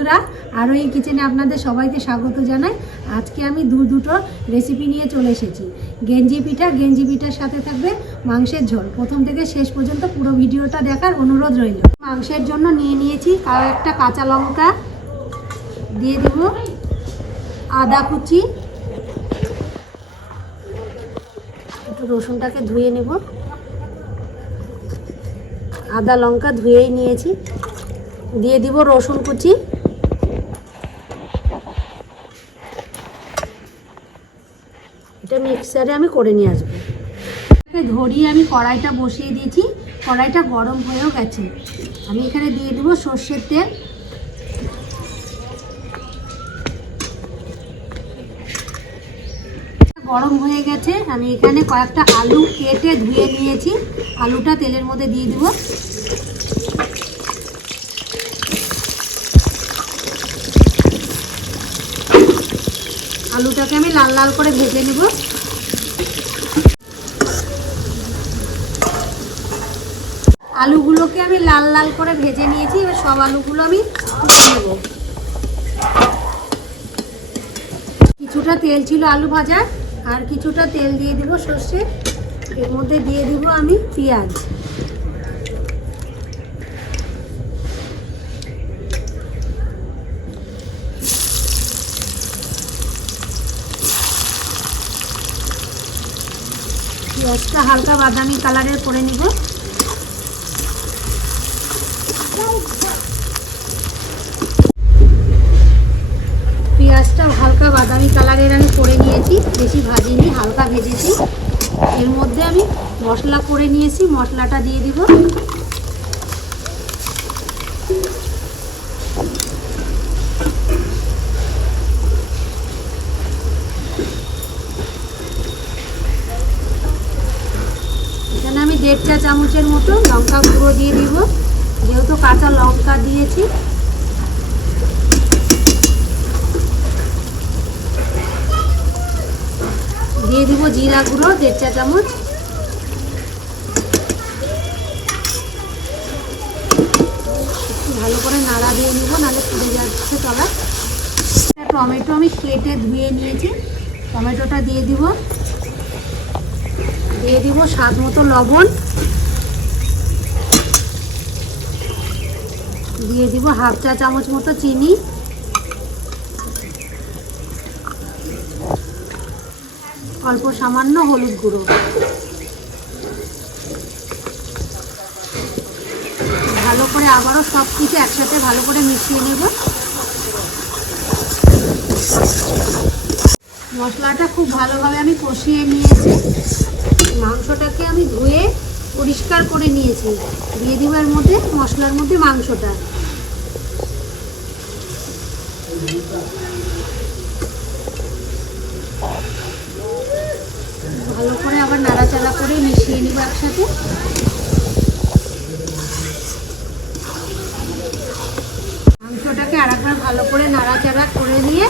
বন্ধুরা, আরও এই কিচেনে আপনাদের সবাইকে স্বাগত জানাই। আজকে আমি দু, দুটো রেসিপি নিয়ে চলে এসেছি। গেঞ্জি পিঠা, গেঞ্জি পিঠার সাথে থাকবে মাংসের ঝোল। প্রথম থেকে শেষ পর্যন্ত পুরো ভিডিওটা দেখার অনুরোধ রইল। মাংসের জন্য নিয়ে নিয়েছি একটা কাঁচা লঙ্কা। দিয়ে দেব আদা কুচি। একটু রসুনটাকে ধুয়ে নেব। আদা লঙ্কা ধুয়েই নিয়েছি। দিয়ে দিব রসুন কুচি এটা মিক্সারে আমি করে নিয়ে আসব। ধরিয়ে আমি কড়াইটা বসিয়ে দিয়েছি। কড়াইটা গরম হয়েও গেছে। আমি এখানে দিয়ে দেবো সর্ষের তেল। গরম হয়ে গেছে। আমি এখানে কয়েকটা আলু কেটে ধুয়ে নিয়েছি। আলুটা তেলের মধ্যে দিয়ে দেবো। আলুটাকে আমি লাল লাল করে ভেজে নেব। আলুগুলোকে আমি লাল লাল করে ভেজে নিয়েছি, এবার সব আলুগুলো আমি তুলে নেব। কিছুটা তেল ছিল আলু ভাজার, আর কিছুটা তেল দিয়ে দিব সর্ষে। এর মধ্যে দিয়ে দিব আমি পেঁয়াজ। পেঁয়াজটা হালকা বাদামি কালারের করে নিব পেঁয়াজটা হালকা বাদামি কালারের আমি করে নিয়েছি বেশি ভাজিনি হালকা ভেজেছি এর মধ্যে আমি মশলা করে নিয়েছি, মশলাটা দিয়ে দিব। এখানে আমি দেড় চা চামচের মতো লঙ্কা গুঁড়ো দিয়ে দিব, যেহেতু কাঁচা লঙ্কা দিয়েছি। দিয়ে দিব জিরা গুঁড়ো, দেড় চা চামচ। ভালো করে নাড়া দিয়ে নিব, নাহলে পুড়ে যাচ্ছে তলা টমেটো আমি কেটে ধুয়ে নিয়েছি। টমেটোটা দিয়ে দিব। দিয়ে দিব স্বাদ মতো লবণ। দিয়ে দিব হাফ চা চামচ মতো চিনি। অল্প সামান্য হলুদ গুঁড়ো ভালো করে আবারও সব কিছু একসাথে ভালো করে মিশিয়ে নেব। মশলাটা খুব ভালোভাবে আমি কষিয়ে নিয়েছি। মাংসটাকে আমি ধুয়ে পরিষ্কার করে নিয়েছি। দিয়ে দিব এর মধ্যে, মশলার মধ্যে মাংসটা। ভালো করে আবার নাড়াচাড়া করে মিশিয়ে নিব একসাথে মাংসটাকে আর একবার ভালো করে নাড়াচাড়া করে নিয়ে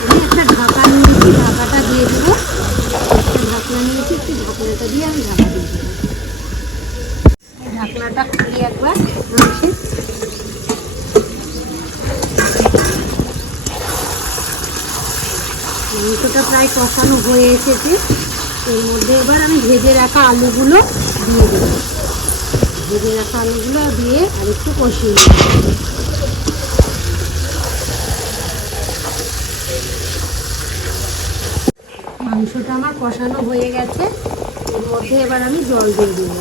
আমি একটা ঢাকা নিয়েছি, ঢাকাটা দিয়ে দেবো। একটা ঢাকনা নিয়েছি, একটু ঢাকনাটা দিয়ে আমি ঢাকা দিয়ে দেবো। ঢাকনাটা খুলি একবার মাংসের মাংসটা প্রায় কষানো হয়ে এসেছে। এর মধ্যে এবার আমি ভেজে রাখা আলুগুলো দিয়ে দেবো। ভেজে রাখা আলুগুলো দিয়ে আর একটু কষিয়ে মাংসটা আমার কষানো হয়ে গেছে। এর মধ্যে এবার আমি জল দিয়ে দেবো।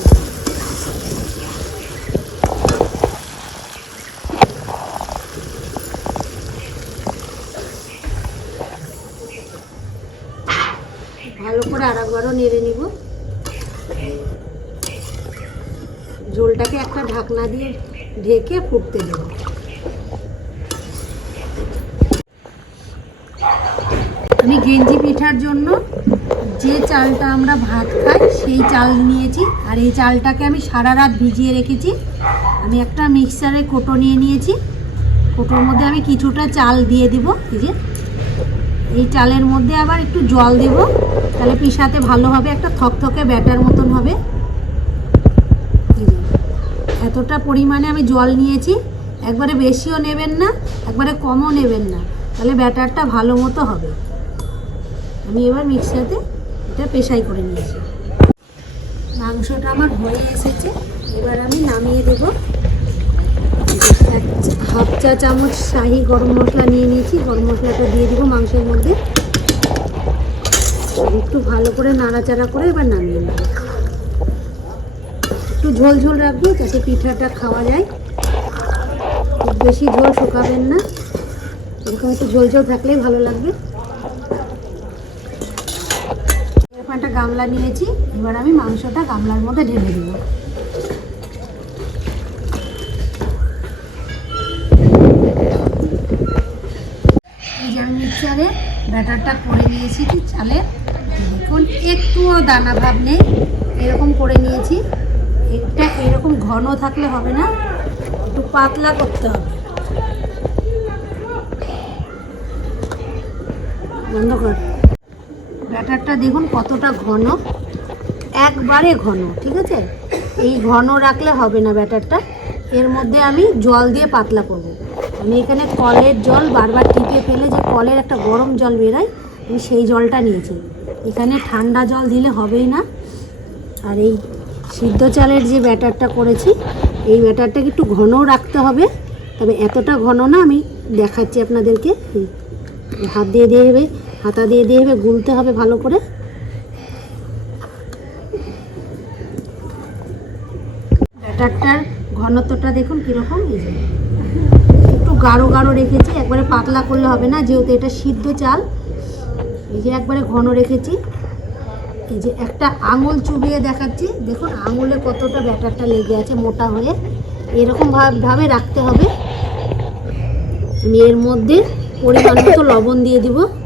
ভালো করে আর একবারও নেড়ে নিব। ঝোলটাকে একটা ঢাকনা দিয়ে ঢেকে ফুটতে দেব। আমি গেঞ্জি পিঠার জন্য যে চালটা আমরা ভাত খাই, সেই চাল নিয়েছি। আর এই চালটাকে আমি সারা রাত ভিজিয়ে রেখেছি। আমি একটা মিক্সারে কোটো নিয়ে নিয়েছি। কোটোর মধ্যে আমি কিছুটা চাল দিয়ে দিব, এই যে। এই চালের মধ্যে আবার একটু জল দেব, তাহলে পিসাতে ভালো হবে, একটা থকথকে ব্যাটার মতন হবে। এতটা পরিমাণে আমি জল নিয়েছি। একবারে বেশিও নেবেন না, একবারে কমও নেবেন না, তাহলে ব্যাটারটা ভালো মতো হবে। আমি এবার মিক্সারতে এটা পেশাই করে নিয়েছি। মাংসটা আমার হয়ে এসেছে, এবার আমি নামিয়ে দেবো। এক হাফ চা চামচ শাহি গরম মশলা নিয়ে নিয়েছি, গরম মশলাটা দিয়ে দিব মাংসের মধ্যে। একটু ভালো করে নাড়াচাড়া করে এবার নামিয়ে নেব। একটু ঝোল ঝোল রাখব যাতে পিঠাটা খাওয়া যায়। খুব বেশি ঝোল শুকাবেন না। এরকম একটু ঝোল ঝোল থাকলেই ভালো লাগবে এরকম একটা গামলা নিয়েছি, এবার আমি মাংসটা গামলার মধ্যে ঢেলে দেবো। মিক্সারে ব্যাটারটা করে নিয়েছি কি চালের এখন একটুও দানা ভাব নেই, এরকম করে নিয়েছি। এটা এরকম ঘন থাকলে হবে না, একটু পাতলা করতে হবে। বন্ধ কর। ব্যাটারটা দেখুন কতটা ঘন। একবারে ঘন, ঠিক আছে? এই ঘন রাখলে হবে না ব্যাটারটা। এর মধ্যে আমি জল দিয়ে পাতলা করব। আমি এখানে কলের জল বারবার টিপে ফেলে যে কলের একটা গরম জল বেরোয়, আমি সেই জলটা নিয়েছি। এখানে ঠান্ডা জল দিলে হবেই না। আর এই সিদ্ধ চালের যে ব্যাটারটা করেছি, এই ব্যাটারটাকে একটু ঘনও রাখতে হবে। তবে এতটা ঘন না, আমি দেখাচ্ছি আপনাদেরকে। হাত দিয়ে দিয়ে হাতা দিয়ে দিয়ে হবে গুলতে হবে ভালো করে। ব্যাটারটার ঘনত্বটা দেখুন কীরকম একটু গাঢ় গাঢ় রেখেছি, একবারে পাতলা করলে হবে না, যেহেতু এটা সিদ্ধ চাল। এই যে একবারে ঘন রেখেছি। এই যে একটা আঙুল চুবিয়ে দেখাচ্ছি, দেখুন আঙুলে কতটা ব্যাটারটা লেগে আছে মোটা হয়ে। এরকম ভাব- ভাবে রাখতে হবে। আমি এর মধ্যে পরিমাণ মতো লবণ দিয়ে দিব।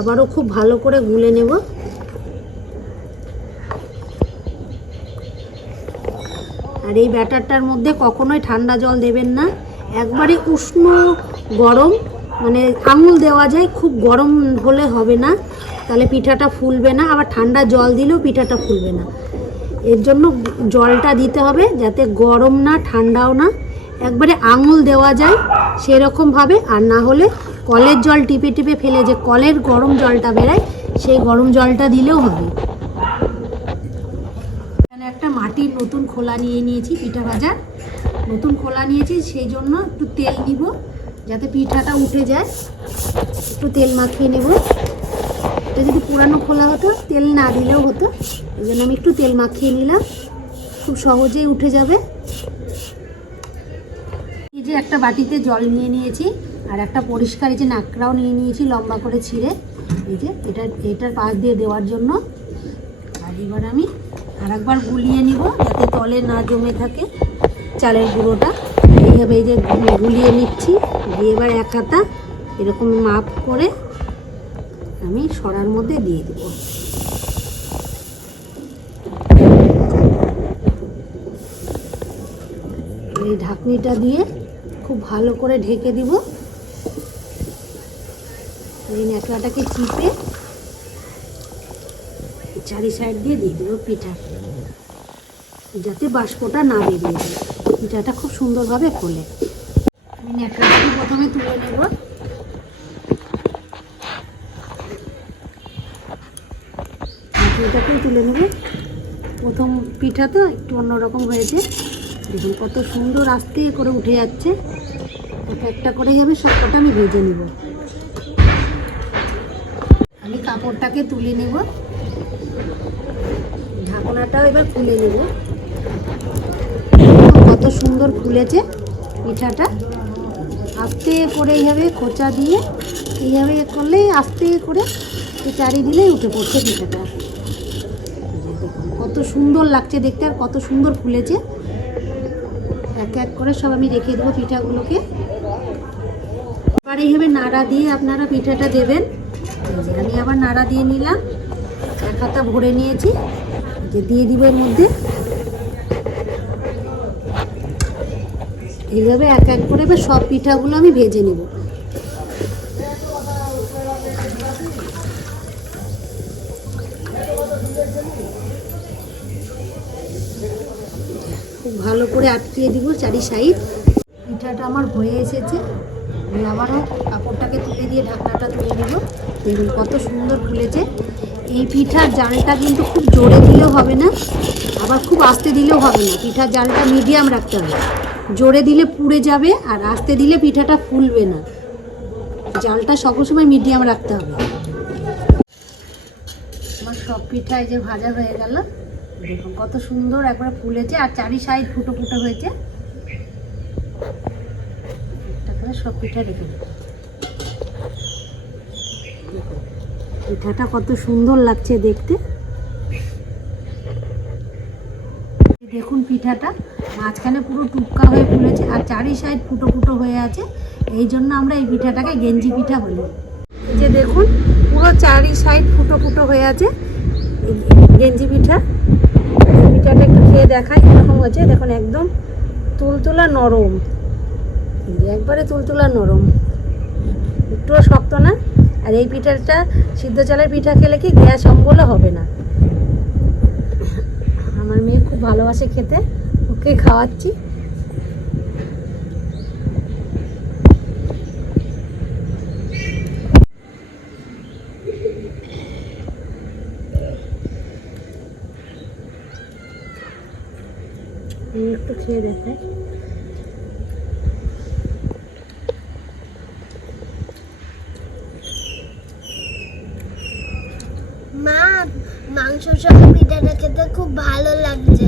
আবারও খুব ভালো করে গুলে নেব। আর এই ব্যাটারটার মধ্যে কখনোই ঠান্ডা জল দেবেন না। একবারে উষ্ণ গরম মানে আঙুল দেওয়া যায়, খুব গরম হলে হবে না। তাহলে পিঠাটা ফুলবে না, আবার ঠান্ডা জল দিলেও পিঠাটা ফুলবে না। এর জন্য জলটা দিতে হবে যাতে গরম না, ঠান্ডাও না। একবারে আঙুল দেওয়া যায় সেরকমভাবে, আর না হলে কলের জল টিপে টিপে ফেলে যে কলের গরম জলটা বেরোয়, সেই গরম জলটা দিলেও হবে। এখানে একটা মাটির নতুন খোলা নিয়ে নিয়েছি, পিঠা ভাজার নতুন খোলা নিয়েছি, সেই জন্য একটু তেল নিব, যাতে পিঠাটা উঠে যায়। একটু তেল মাখিয়ে নেব। এটা যদি পুরানো খোলা হতো, তেল না দিলেও হতো, এই জন্য আমি একটু তেল মাখিয়ে নিলাম। খুব সহজেই উঠে যাবে। এই যে একটা বাটিতে জল নিয়ে নিয়েছি আর একটা পরিষ্কার এই যে নাকড়াও নিয়ে নিয়েছি, লম্বা করে ছিঁড়ে। এই যে এটা, এটার পাশ দিয়ে দেওয়ার জন্য। আর এবার আমি আর একবার গুলিয়ে নিব যাতে তলে না জমে থাকে চালের গুঁড়োটা। এইভাবে এই যে গুলিয়ে নিচ্ছি, দিয়ে এবার এক হাতা এরকম মাপ করে আমি সরার মধ্যে দিয়ে দেবো। এই ঢাকনিটা দিয়ে খুব ভালো করে ঢেকে দিব। এই ন্যাকড়াটাকে চিপে চারি সাইড দিয়ে দিয়ে দেবো পিঠা। যাতে বাষ্পটা না বেরিয়ে যায়। পিঠাটা খুব সুন্দরভাবে খোলে আমি ন্যাকড়াটাকে প্রথমে তুলে নেব। ন্যাকড়াটাকেও তুলে নেব। প্রথম পিঠা তো একটু অন্যরকম হয়েছে। দেখুন কত সুন্দর আস্তে করে উঠে যাচ্ছে। একটা একটা করে যাবে সবকটা আমি ভেজে নেব। কাপড়টাকে তুলে নেব। ঢাকনাটাও এবার খুলে নেব। কত সুন্দর ফুলেছে পিঠাটা। আস্তে করে এইভাবে খোঁচা দিয়ে এইভাবে করলেই আস্তে করে চারি দিলেই উঠে পড়ছে পিঠাটা। কত সুন্দর লাগছে দেখতে আর কত সুন্দর ফুলেছে। এক এক করে সব আমি রেখে দেবো পিঠাগুলোকে। এবার এইভাবে নাড়া দিয়ে আপনারা পিঠাটা দেবেন। যে আমি আবার নাড়া দিয়ে নিলাম। এক হাতা ভরে নিয়েছি। যে দিয়ে দিব এর মধ্যে। এইভাবে এক এক করে এবার সব পিঠাগুলো আমি ভেজে নেব। ভালো করে আটকিয়ে দিব চারি সাইড। পিঠাটা আমার হয়ে এসেছে। আমি আবারও কাপড়টাকে তুলে দিয়ে ঢাকনাটা তুলে দেবো দেখুন, কত সুন্দর ফুলেছে। এই পিঠার জালটা কিন্তু খুব জোরে দিলেও হবে না, আবার খুব আস্তে দিলেও হবে না। পিঠার জালটা মিডিয়াম রাখতে হবে। জোরে দিলে পুড়ে যাবে আর আস্তে দিলে পিঠাটা ফুলবে না। জালটা সকল সময় মিডিয়াম রাখতে হবে। আমার সব পিঠা এই যে ভাজা হয়ে গেল। দেখুন, কত সুন্দর একবার ফুলেছে আর চারি সাইড ফুটো ফুটো হয়েছে। একটা করে সব পিঠা দেবো। দেখুন, পিঠাটা কত সুন্দর লাগছে দেখতে। দেখুন পিঠাটা, মাঝখানে পুরো টুপকা হয়ে ফুলেছে আর চারি সাইড ফুটো ফুটো হয়ে আছে। এই জন্য আমরা এই পিঠাটাকে গেঞ্জি পিঠা বলি। যে দেখুন, পুরো চারি সাইড ফুটো ফুটো হয়ে আছে গেঞ্জি পিঠা। পিঠাটা একটু খেয়ে দেখাই এরকম হচ্ছে দেখুন একদম তুলতুলা নরম। একবারে তুলতুলা নরম। একটুও শক্ত না। আর এই পিঠাটা সিদ্ধ চালের পিঠা খেলে কি গ্যাস অম্বলও হবে না? আমার মেয়ে খুব ভালোবাসে খেতে। ওকে খাওয়াচ্ছি। একটু খেয়ে দেখাই। মাংস পিঠাটা খেতে খুব ভালো লাগছে।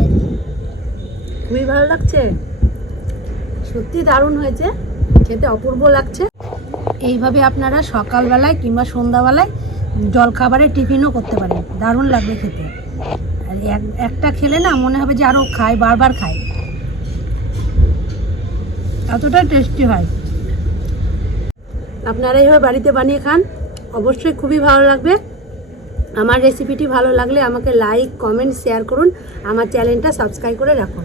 খুবই ভালো লাগছে? সত্যি দারুণ হয়েছে, খেতে অপূর্ব লাগছে। এইভাবে আপনারা সকালবেলায় কিংবা সন্ধ্যাবেলায় জলখাবারের টিফিনও করতে পারেন, দারুণ লাগবে খেতে। আর এক- একটা খেলে না মনে হবে যে আরও খায়, বারবার খায়। এতটা টেস্টি হয়। আপনারা এইভাবে বাড়িতে বানিয়ে খান, অবশ্যই খুবই ভালো লাগবে। আমার রেসিপিটি ভালো লাগলে আমাকে লাইক কমেন্ট শেয়ার করুন। আমার চ্যানেলটা সাবস্ক্রাইব করে রাখুন।